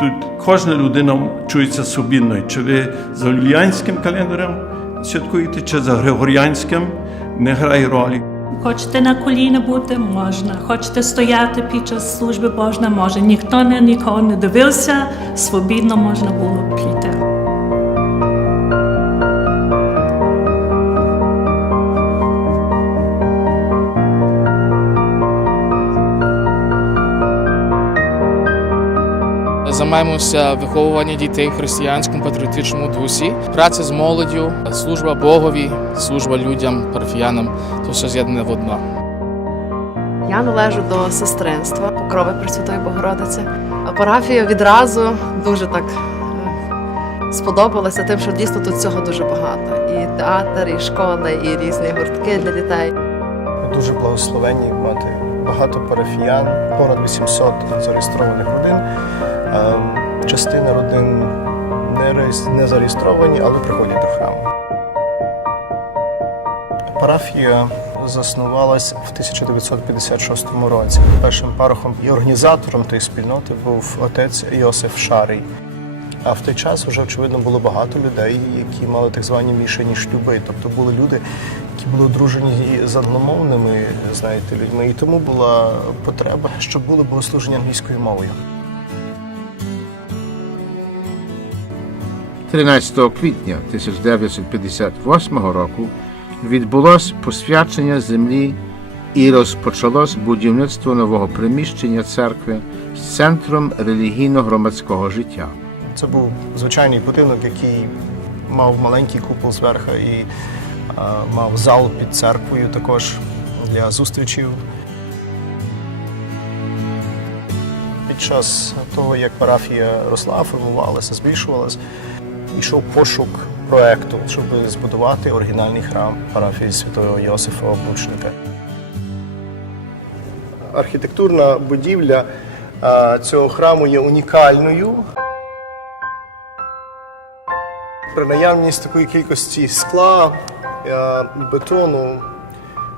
тут кожна людина чується субінною. Чи ви за люліанським календарем святкуєте, чи за григоріанським, не грає ролі. Хочете на коліна бути можна, хочете стояти під час служби Божна може. Ніхто не нікого не дивився, свобідно можна було піти. Займаємося виховуванням дітей в християнському патріотичному дусі, праця з молоддю, служба Богові, служба людям, парафіянам то все з'єднане в одно. Я належу до сестринства Покрови Пресвятої Богородиці. А парафія відразу дуже так е, сподобалася тим, що дійсно тут цього дуже багато. І театр, і школа, і різні гуртки для дітей. Дуже благословенні мати багато парафіян, понад 800 зареєстрованих родин. Частина родин не реєс- не зареєстровані, але приходять до храму. Парафія заснувалась в 1956 році. Першим парохом і організатором тієї спільноти був отець Йосиф Шарий. А в той час вже очевидно було багато людей, які мали так звані мішані шлюби. Тобто були люди, які були одружені з англомовними, знаєте, людьми. І тому була потреба, щоб було богослуження англійською мовою. 13 квітня 1958 року відбулось посвячення землі і розпочалось будівництво нового приміщення церкви з центром релігійно-громадського життя. Це був звичайний будинок, який мав маленький купол зверху і а, мав зал під церквою також для зустрічів. Під час того, як парафія росла, формувалася, збільшувалася, йшов пошук проекту, щоб збудувати оригінальний храм парафії святого Йосифа Обручника. Архітектурна будівля цього храму є унікальною. При наявність такої кількості скла, е, бетону,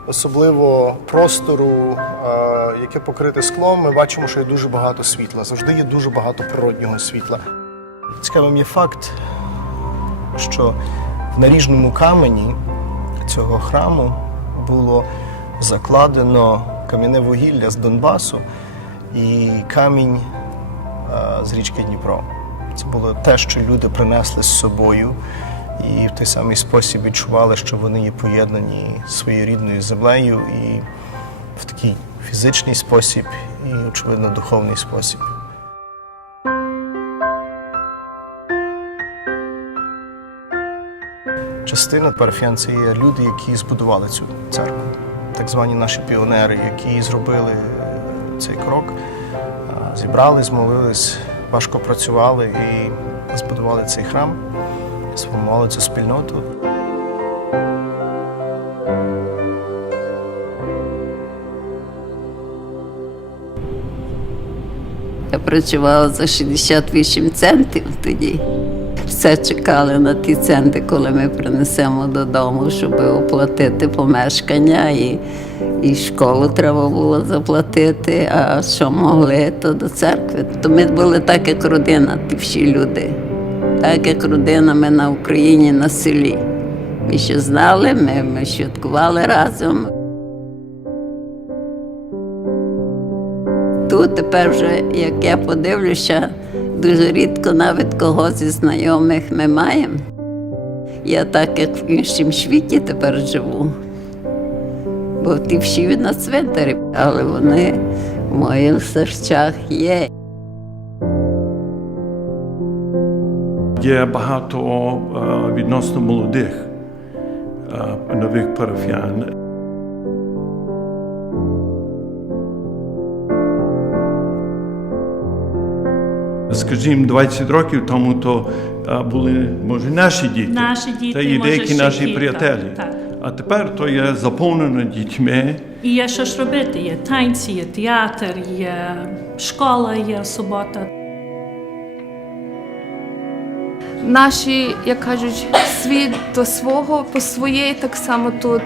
особливо простору, е, яке покрите склом, ми бачимо, що є дуже багато світла. Завжди є дуже багато природнього світла. Цікавим є факт, що в наріжному камені цього храму було закладено кам'яне вугілля з Донбасу і камінь е, з річки Дніпро. Це було те, що люди принесли з собою, і в той самий спосіб відчували, що вони є поєднані своєю рідною землею і в такий фізичний спосіб, і, очевидно, духовний спосіб. Частина парафіян це є люди, які збудували цю церкву, так звані наші піонери, які зробили е, цей крок, а, зібрались, змолились, важко працювали і збудували цей храм, сформували цю спільноту. Я працювала за 68 центів тоді. Все чекали на ті центи, коли ми принесемо додому, щоб оплатити помешкання і, і школу треба було заплатити. А що могли, то до церкви. То ми були так, як родина, ті всі люди. Так як родина ми на Україні на селі. Ми ще знали, ми, ми святкували разом. Тут тепер вже, як я подивлюся, дуже рідко навіть кого зі знайомих ми маємо. Я так, як в іншому світі тепер живу. Бо ті всі на цвинтарі, але вони в моїх серцях є. Є багато е, відносно молодих е, нових парафіян. Скажімо, 20 років тому то були, може, наші діти, Наші діти, та і деякі наші кілька, приятелі. так. А тепер то є заповнено дітьми. І є що ж робити. Є танці, є театр, є школа, є субота. Наші, як кажуть, світ до свого по своєї, так само тут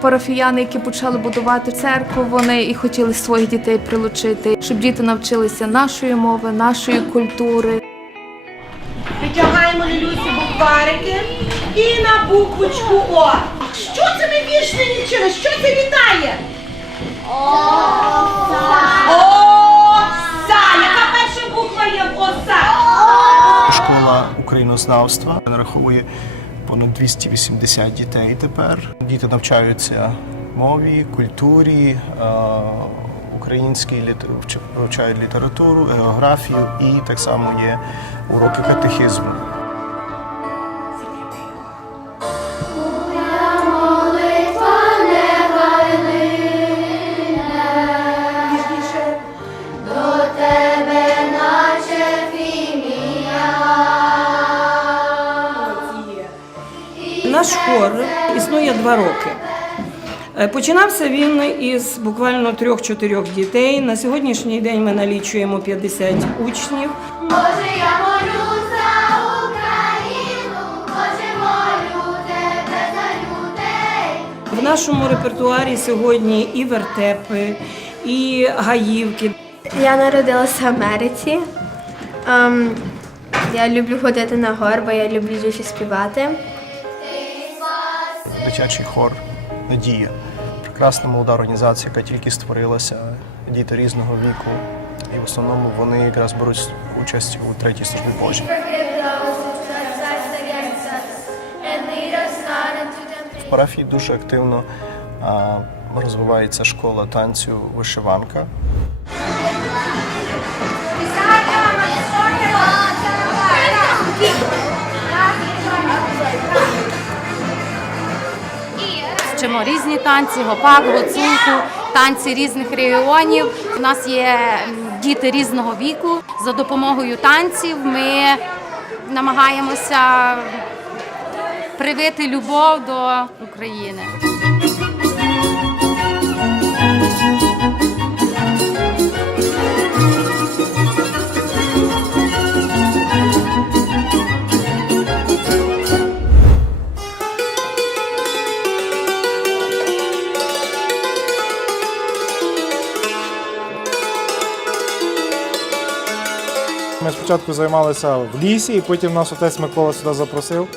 Парафіяни, які почали будувати церкву, вони і хотіли своїх дітей прилучити, щоб діти навчилися нашої мови, нашої культури. Витягаємо Лілюсі букварики і на буквочку О. Що це ми більш не лічили? Що це вітає? Оса. Оса. Яка перша буква є в оса? Школа українознавства нараховує понад 280 дітей тепер. Діти навчаються мові, культурі, е, українській вивчають літературу, географію і так само є уроки катехізму. Хор існує два роки. Е, Починався він із буквально трьох-чотирьох дітей. На сьогоднішній день ми налічуємо 50 учнів. Боже, я молю за Україну, Боже, молю тебе за людей. В нашому репертуарі сьогодні і вертепи, і гаївки. Я народилася в Америці. Ем, я люблю ходити на гор, бо я люблю дуже співати. Дитячий хор Надія. Прекрасна молода організація, яка тільки створилася, діти різного віку. І в основному вони якраз беруть участь у третій службі Божій. В парафії дуже активно розвивається школа танцю вишиванка. Різні танці, гопак, гуцулку, танці різних регіонів. У нас є діти різного віку. За допомогою танців ми намагаємося привити любов до України. Спочатку займалися в лісі, і потім нас отець Микола сюди запросив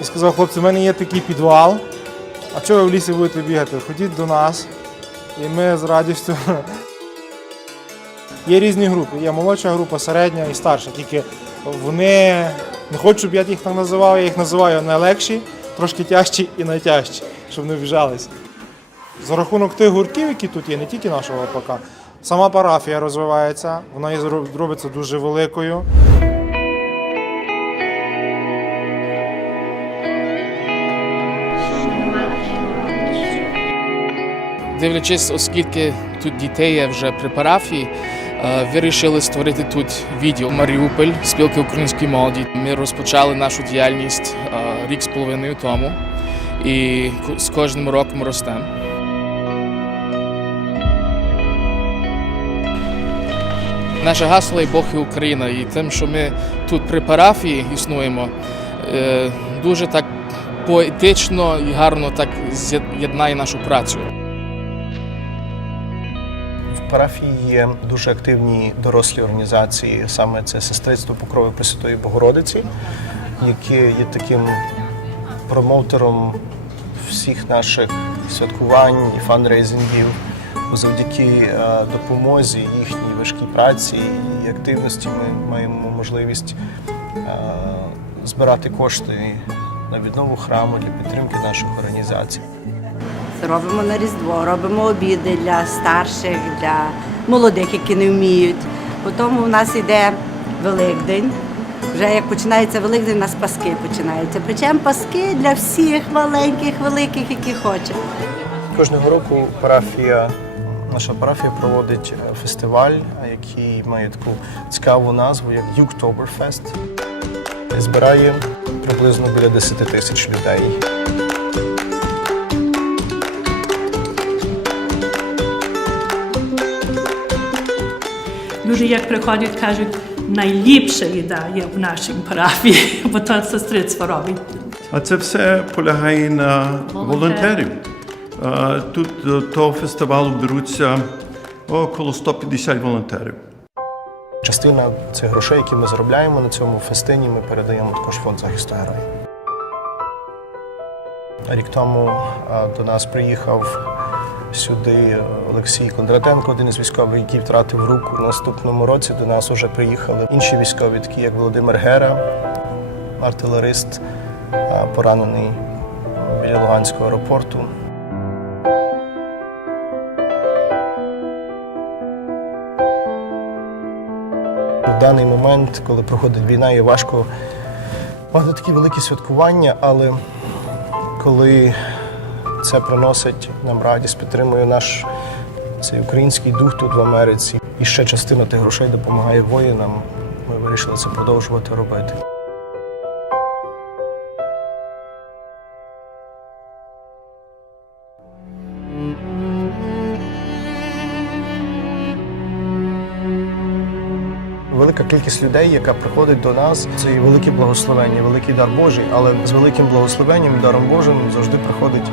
і сказав, хлопці, в мене є такий підвал. А чого ви в лісі будете бігати? Ходіть до нас. І ми з радістю. Є різні групи. Є молодша група, середня і старша. Тільки вони не хочуть, щоб я їх так називав, я їх називаю найлегші, трошки тяжчі і найтяжчі, щоб не вбіжались. За рахунок тих гуртків, які тут є, не тільки нашого ОПК, сама парафія розвивається, вона робиться дуже великою. Дивлячись, оскільки тут дітей є вже при парафії, е, вирішили створити тут відділ Маріуполь спілки української молоді. Ми розпочали нашу діяльність е, рік з половиною тому і з кожним роком ростемо. Наше гасло є Бог і Україна. І тим, що ми тут при парафії існуємо, е, дуже так поетично і гарно так з'єднає нашу працю. В парафії є дуже активні дорослі організації, саме це сестрицтво Покрови Пресвятої Богородиці, яке є таким промоутером всіх наших святкувань і фанрейзингів. Бо Завдяки е, допомозі їхній важкій праці і активності ми маємо можливість е, збирати кошти на віднову храму для підтримки наших організацій. Робимо на Різдво, робимо обіди для старших, для молодих, які не вміють. Потім у нас йде Великдень. Вже як починається Великдень, у нас паски починаються. Причому паски для всіх маленьких, великих, які хочуть. Кожного року парафія, наша парафія проводить е, фестиваль, е, який має таку цікаву назву, як Юктоберфест. Збирає приблизно біля 10 тисяч людей. Люди, як приходять, кажуть, найліпша їда є в нашій парафії, бо то сестрицтво робить. А це все полягає на волонтерів. Е, Тут до того фестивалу беруться около 150 волонтерів. Частина цих грошей, які ми заробляємо на цьому фестині, ми передаємо також фонд захисту героїв. Рік тому до нас приїхав сюди Олексій Кондратенко, один із військових, який втратив руку. В наступному році до нас вже приїхали інші військові, такі як Володимир Гера, артилерист, поранений біля Луганського аеропорту. В даний момент, коли проходить війна, є важко мати такі великі святкування, але коли це приносить нам радість, підтримує наш цей український дух тут в Америці, і ще частина тих грошей допомагає воїнам, ми вирішили це продовжувати робити. Кількість людей, яка приходить до нас, це і велике благословення, великий дар Божий, але з великим благословенням і даром Божим завжди приходить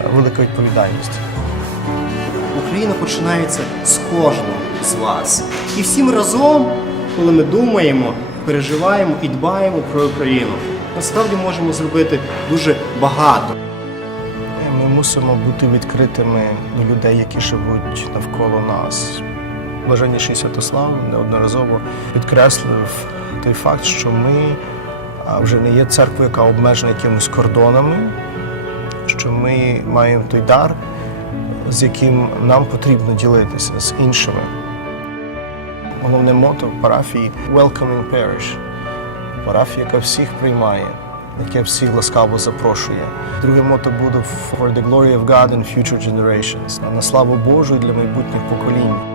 е, велика відповідальність. Україна починається з кожного з вас. І всі ми разом, коли ми думаємо, переживаємо і дбаємо про Україну, насправді можемо зробити дуже багато. Ми мусимо бути відкритими до людей, які живуть навколо нас. Блаженніший Святослав неодноразово підкреслив той факт, що ми вже не є церквою, яка обмежена якимись кордонами, що ми маємо той дар, з яким нам потрібно ділитися з іншими. Головне мото в парафії Welcoming Parish. Парафія, яка всіх приймає, яке всіх ласкаво запрошує. Друге мото буде For the glory of God and future generations. На славу Божу і для майбутніх поколінь.